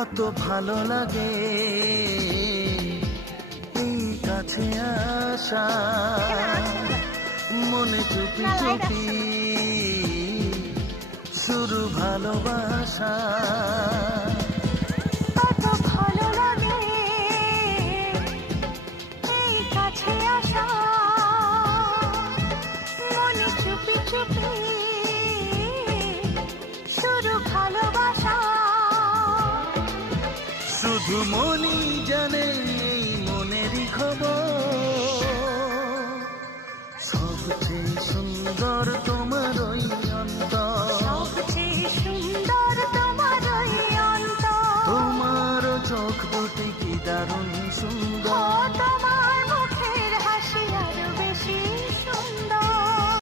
কত ভালো লাগে এই কাছে আসা, মনে চুপি চুপি শুরু ভালোবাসা। কত ভালো লাগে এই কাছে আসা, মনে চুপি চুপি শুরু ভালোবাসা। শুধু মনই জানে